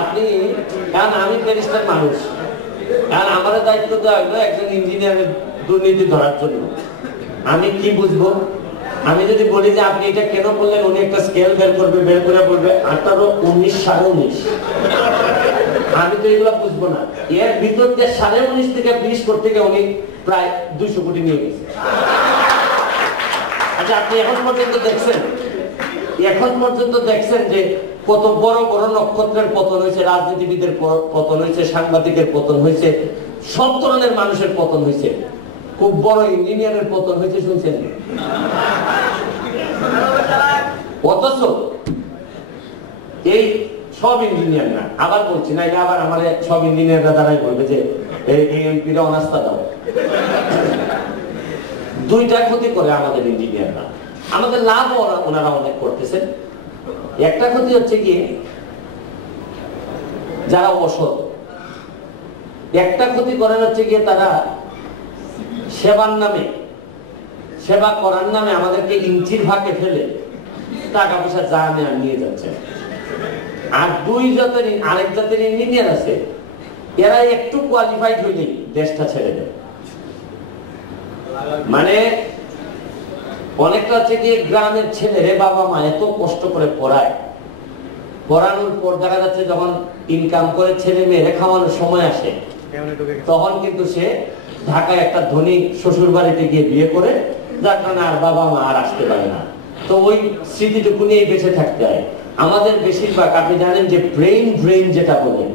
আপনি, কারণ আমি ব্যারিস্টার মানুষ, কারণ আমার দায়িত্ব দেওয়া হলো একজন ইঞ্জিনিয়ারের দুর্নীতি ধরার জন্য। আমি কি বুঝবো? আমি যদি বলি যে আপনি এটা কেন করলেন, উনি একটা স্কেল বের করবে, বের করে বলবে 18, 19, 19.5। আমি তো এগুলো বুঝবো না। এর ভিতর দিয়ে 19.5 থেকে 20 করতে গিয়ে উনি প্রায় 200 কোটি নিয়ে গেছে। আচ্ছা, আপনি এখন পর্যন্ত দেখছেন যে কত বড় বড় নক্ষত্রের পতন হয়েছে, রাজনীতিবিদের পতন হয়েছে, সাংবাদিকের পতন হয়েছে, সব ধরনের মানুষের পতন হয়েছে, খুব বড় ইঞ্জিনিয়ারের পতন হয়েছে, শুনছেন? অথচ এই সব ইঞ্জিনিয়ার না, আবার বলছি না, এটা আবার আমার সব ইঞ্জিনিয়াররা দ্বারাই বলবে যে এই এমপিরা অনাস্থা দাও। দুইটা ক্ষতি করে আমাদের ইঞ্জিনিয়াররা, আমাদের লাভ ওনারা অনেক করতেছেন। একটা ক্ষতি হচ্ছে কি, যারা অসৎ, একটা ক্ষতি করেন হচ্ছে গিয়ে তারা সেবার নামে, সেবা করার নামে আমাদেরকে ইঞ্চির ভাগে ফেলে টাকা পয়সা যা নিয়ে যাচ্ছে। আর আরেক জাতের ইঞ্জিনিয়ার আছে, এরা একটু কোয়ালিফাইড হইলেই দেশটা ছেড়ে দেয়। মানে অনেকটা হচ্ছে গিয়ে গ্রামের ছেলেরে বাবা মা এত কষ্ট করে পড়ায়, পড়ানোর পর দেখা যাচ্ছে যখন ইনকাম করে ছেলে মেয়েরে খাওয়ানোর সময় আসে, তখন কিন্তু সে ঢাকায় একটা ধনী শ্বশুর বাড়িতে গিয়ে বিয়ে করে, যার কারণে আর বাবা মা আর আসতে পারে না। তো ওই স্মৃতিটুকু নিয়ে বেঁচে থাকতে হয়। আমাদের বেশিরভাগ, আপনি জানেন যে ব্রেইন যেটা বলেন,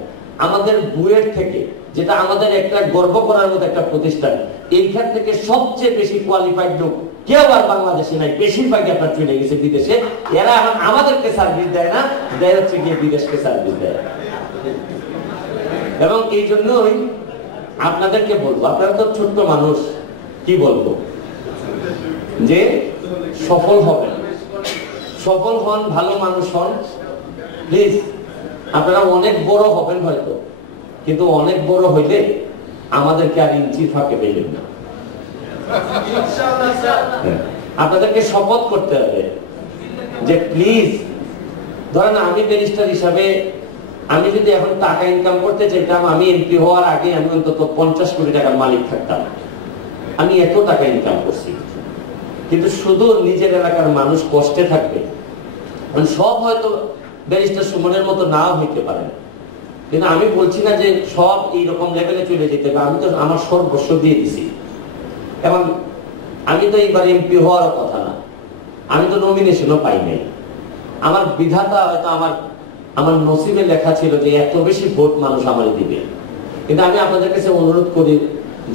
আমাদের বুয়েট থেকে, যেটা আমাদের একটা গর্ব করার মতো একটা প্রতিষ্ঠান, এইখান থেকে সবচেয়ে বেশি কোয়ালিফাইড লোক কেউ আর বাংলাদেশে নাই, বেশিরভাগই আপনার চলে গেছে বিদেশে। এরা এখন আমাদেরকে সার্ভিস দেয় না, দেয় হচ্ছে গিয়ে বিদেশকে সার্ভিস দেয়। এবং এই জন্যই আপনাদেরকে বলবো, আপনারা তো ছোট্ট মানুষ, কি বলবো, যে সফল হবেন, সফল হন, ভালো মানুষ হন, প্লিজ। আপনারা অনেক বড় হবেন হয়তো, কিন্তু অনেক বড় হইলে আমাদেরকে আর ইঞ্চির ফাঁকে পেলেন না। আপনাদেরকে শপথ করতে হবে যে প্লিজ, ধরেন আমি ব্যারিস্টার হিসাবে আমি যদি এখন টাকা ইনকাম করতে চাইতাম, আমি এমপি হওয়ার আগে আমি অন্তত 50 কোটি টাকার মালিক থাকতাম। আমি এত টাকা ইনকাম করছি, কিন্তু শুধু নিজের এলাকার মানুষ কষ্টে থাকবে। সব হয়তো ব্যারিস্টার সুমনের মতো নাও হইতে পারে, কিন্তু আমি বলছি না যে সব এইরকম লেভেলে চলে যেতে হবে। আমি তো আমার সর্বস্ব দিয়ে দিছি। এবং আমি তো এইবার এমপি হওয়ার কথা না, আমি তো নমিনেশনও পাই নাই। আমার বিধাতা হয়তো আমার নসিবে লেখা ছিল যে এত বেশি ভোট মানুষ আমার দিবে। কিন্তু আমি আপনাদের কাছে অনুরোধ করি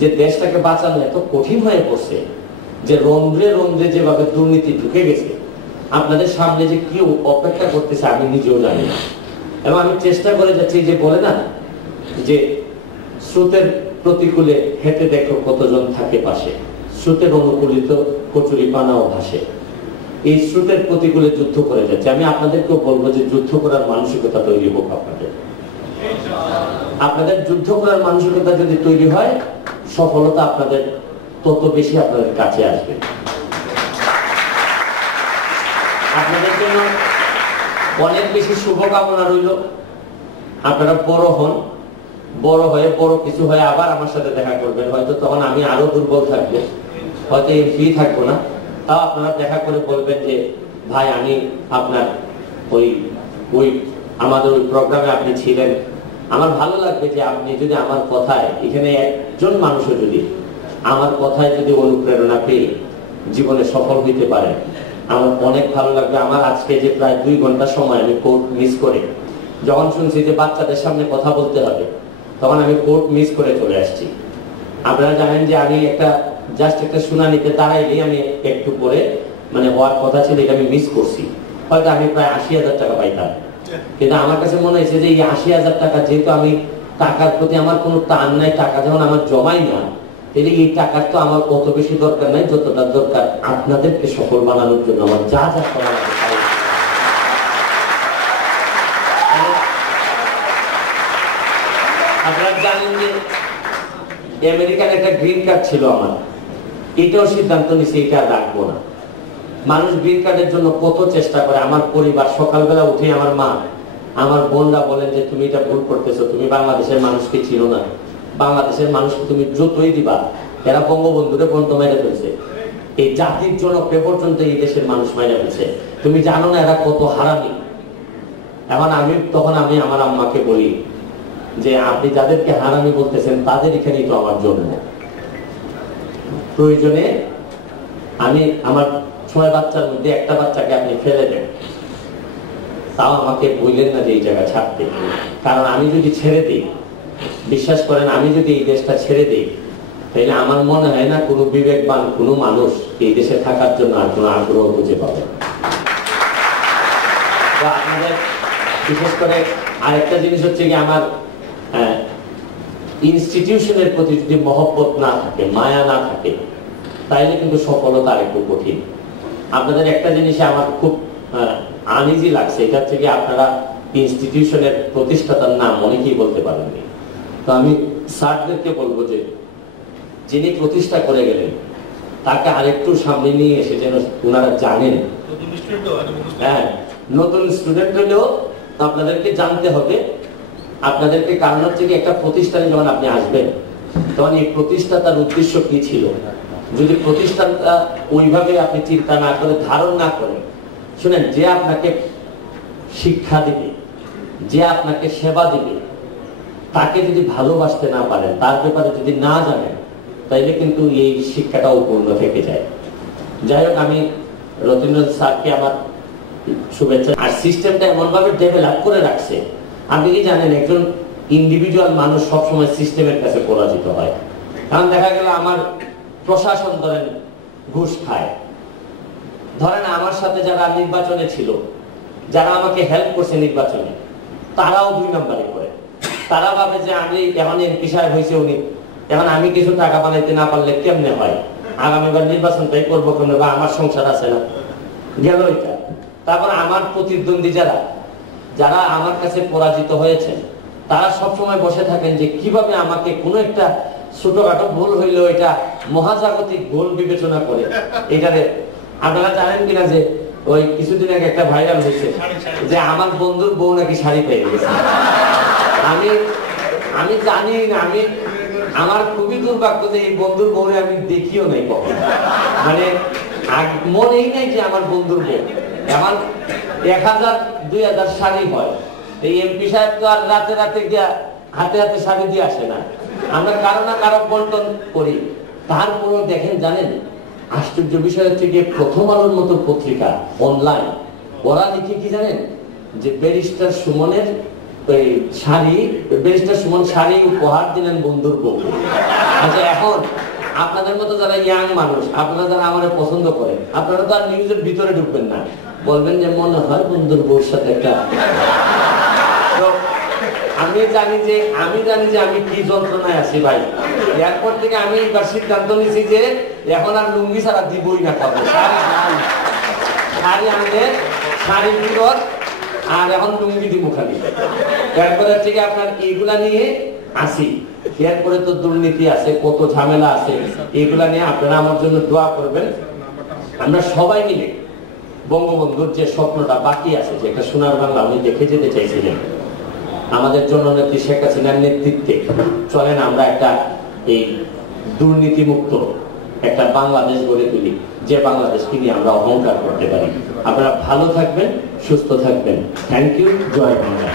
যে দেশটাকে বাঁচানো এত কঠিন হয়ে পড়ছে, যে রন্ধ্রে রন্ধ্রে যেভাবে দুর্নীতি ঢুকে গেছে, আপনাদের সামনে যে কি অপেক্ষা করতেছে আমি নিজেও জানি না। এবং আমি চেষ্টা করে যাচ্ছি, যে বলে না যে স্রোতের প্রতিকূলে হেঁটে দেখো কতজন থাকে পাশে, স্রোতের অনুকূলিত কচুরি পানাও ভাসে। এই স্রোতের প্রতিকূলে যুদ্ধ করে যাচ্ছে। আমি আপনাদেরকেও বলবো যে যুদ্ধ করার মানসিকতা তৈরি হোক আপনাদের যুদ্ধ করার মানসিকতা যদি তৈরি হয়, সফলতা আপনাদের তত বেশি আপনাদের কাছে আসবে। আপনাদের জন্য অনেক বেশি শুভকামনা রইল। আপনারা বড় হন, বড় হয়ে বড় কিছু হয়ে আবার আমার সাথে দেখা করবেন। হয়তো তখন আমি আরো দুর্বল থাকবো, হয়তো এমপি থাকবো না, তাও আপনারা দেখা করে বলবেন যে ভাই আমি আপনার ওই আমাদের ওই প্রোগ্রামে আপনি ছিলেন। আমার ভালো লাগবে যে আপনি যদি আমার কথায়, এখানে একজন মানুষও যদি আমার কথায় যদি অনুপ্রেরণা পেয়ে জীবনে সফল হইতে পারেন, আমার অনেক ভালো লাগবে। আমার আজকে যে প্রায় 2 ঘন্টা সময় আমি কোর্ট মিস করে, যখন শুনছি যে বাচ্চাদের সামনে কথা বলতে হবে, তখন আমি কোর্ট মিস করে চলে আসছি। আপনারা জানেন যে আমি জাস্ট একটা শুনানিতে দাঁড়াইলেই আমি একটু পরে হওয়ার কথা ছিল, এটা আমি মিস করছি। হয়তো আমি প্রায় 80,000 টাকা পাইতাম, কিন্তু আমার কাছে মনে হয়েছে যে এই 80,000 টাকা, যেহেতু আমি টাকার প্রতি আমার কোনো টান নাই, টাকা যখন আমার জমাই না, তাহলে এই টাকার তো আমার অত বেশি দরকার নাই, যতটা দরকার আপনাদেরকে সফল বানানোর জন্য আমার যা যা করা লাগে। আপনারা জানেন যে আমেরিকার একটা গ্রিন কার্ড ছিল আমার, এটাও সিদ্ধান্ত নিছে এটা রাখবো না। মানুষ গ্রিন কার্ডের জন্য কত চেষ্টা করে। আমার পরিবার, সকালবেলা উঠে আমার মা আমার বোনরা বলেন যে তুমি এটা ভুল করতেছো, তুমি বাংলাদেশের মানুষকে চিনো না, বাংলাদেশের মানুষকে তুমি যতই দিবা, এরা বঙ্গবন্ধুরে পর্যন্ত মেরে ফেলছে, এই জাতির জনকে পর্যন্ত এই দেশের মানুষ মেরে ফেলছে, তুমি জানো না এরা কত হারামি। তখন আমি আমার আম্মাকে বলি যে আপনি যাদেরকে হারামি বলতেছেন তাদের এখানেই তো আমার জন্ম, প্রয়োজনে আমি আমার 6 বাচ্চার মধ্যে একটা বাচ্চাকে আপনি ফেলে দেন, তাও আমাকে বললেন না যে এই জায়গা ছাড়তে। কারণ আমি যদি ছেড়ে দিই, বিশ্বাস করেন, আমি যদি এই দেশটা ছেড়ে দিই, তাহলে আমার মনে হয় না কোনো বিবেকবান কোনো মানুষ এই দেশে থাকার জন্য আর কোনো আগ্রহ খুঁজে পাবে। আপনাদের বিশেষ করে আরেকটা জিনিস হচ্ছে কি, আমার ইনস্টিটিউশনের প্রতি যদি মহব্বত না থাকে, মায়া না থাকে, তাইলে কিন্তু সফলতা আরেকটু কঠিন। আপনাদের একটা জিনিসে আমার খুব আনইজি লাগছে, এটা হচ্ছে কি আপনারা ইনস্টিটিউশনের প্রতিষ্ঠাতার নাম অনেকেই বলতে পারেননি। তো আমি স্যারদেরকে বলবো যে যিনি প্রতিষ্ঠা করে গেলেন তাকে আরেকটু সামনে নিয়ে এসে যেন ওনারা জানেন। হ্যাঁ, নতুন স্টুডেন্ট হলেও আপনাদেরকে জানতে হবে, আপনাদেরকে, কারণ হচ্ছে কি একটা প্রতিষ্ঠানে যখন আপনি আসবেন তখন এই প্রতিষ্ঠাতার উদ্দেশ্য কি ছিল, যদি প্রতিষ্ঠানটা ওইভাবে আপনি চিন্তা না করে, ধারণ না করেন, শুনেন, যে আপনাকে শিক্ষা দিবে, যে আপনাকে সেবা দিবে, তাকে যদি ভালোবাসতে না পারেন, তার ব্যাপারে যদি না জানেন, তাইলে কিন্তু এই শিক্ষাটা অপূর্ণ থেকে যায়। যাই হোক, আমি রতীন্দ্র স্যারকে আমার শুভেচ্ছা। আর সিস্টেমটা এমন ভাবে ডেভেলপ করে রাখছে, আপনি কি জানেন একজন ইন্ডিভিজুয়াল মানুষ সবসময় সিস্টেমের কাছে পরাজিত হয়। কারণ দেখা গেল আমার প্রশাসন ধরেন ঘুষ খায়, ধরেন আমার সাথে যারা নির্বাচনে ছিল, যারা আমাকে হেল্প করছে নির্বাচনে, তারাও 2 নম্বরে করে। তারা ভাবে যে আমি এখন এমপি সাহেব হয়েছে উনি, এখন আমি কিছু টাকা বানাইতে না পারলে কেমনে হয়, আগামীবার নির্বাচনটাই করবো কেমনে, বা আমার সংসার আছে না, গেল এটা। তারপর আমার প্রতিদ্বন্দ্বী যারা আমার কাছে পরাজিত হয়েছে, তারা সবসময় বসে থাকেন যে কিভাবে আমাকে কোনো একটা ছোটখাটো ভুল হইলেও এটা মহাজাগতিক ভুল বিবেচনা করে এটারে। আপনারা জানেন কিনা যে ওই কিছুদিন আগে একটা ভাইরাল হয়েছে যে আমার বন্ধুর বউ নাকি শাড়ি পেয়ে গেছে। আমি জানি না, আমার খুবই দুর্ভাগ্য যে এই বন্ধুর বউরে আমি দেখিও নাই কখন, মানে মনেই নাই যে আমার বন্ধুর বউ। এমন 1000-2000 শাড়ি হয়, এই এমপি সাহেব তো আর রাতে রাতে গিয়া হাতে হাতে শাড়ি দিয়ে আসে না, আমরা কারো না কারো বন্টন করি। তারপরও দেখেন, জানেন আশ্চর্য বিষয় হচ্ছে গিয়ে প্রথম আলোর মতো পত্রিকা অনলাইন, ওরা লিখে কি জানেন, যে ব্যারিস্টার সুমনের ব্যারিস্টার সুমন শাড়ি উপহার দিলেন বন্ধুর বউ। আচ্ছা, এখন আপনাদের মতো যারা ইয়াং মানুষ, আপনারা যারা আমাদের পছন্দ করেন, আপনারা তো আর নিউজের ভিতরে ঢুকবেন না, বলবেন যে মনে হয় বন্ধুর বউর সাথে একটা। আমি জানি যে আমি কি যন্ত্রণায় আছি ভাই। এরপর থেকে আমি এবার সিদ্ধান্ত নিয়েছি যে এখন আর লুঙ্গি ছাড়া দিবই না, খাবো শাড়ি আনলে শাড়ি বিরত, আর এখন লুঙ্গি দিব খালি। এরপরে থেকে আপনার এইগুলা নিয়ে আসি। এরপরে তো দুর্নীতি আছে, কত ঝামেলা আছে, এইগুলা নিয়ে আপনারা আমার জন্য দোয়া করবেন। আমরা সবাই মিলে বঙ্গবন্ধুর যে স্বপ্নটা বাকি আছে, যে একটা সোনার বাংলা উনি দেখে যেতে চাইছিলেন, আমাদের জননেত্রী শেখ হাসিনার নেতৃত্বে চলেন আমরা একটা এই দুর্নীতিমুক্ত একটা বাংলাদেশ গড়ে তুলি, যে বাংলাদেশকে নিয়ে আমরা অহংকার করতে পারি। আপনারা ভালো থাকবেন, সুস্থ থাকবেন। Thank you. জয় বাংলা।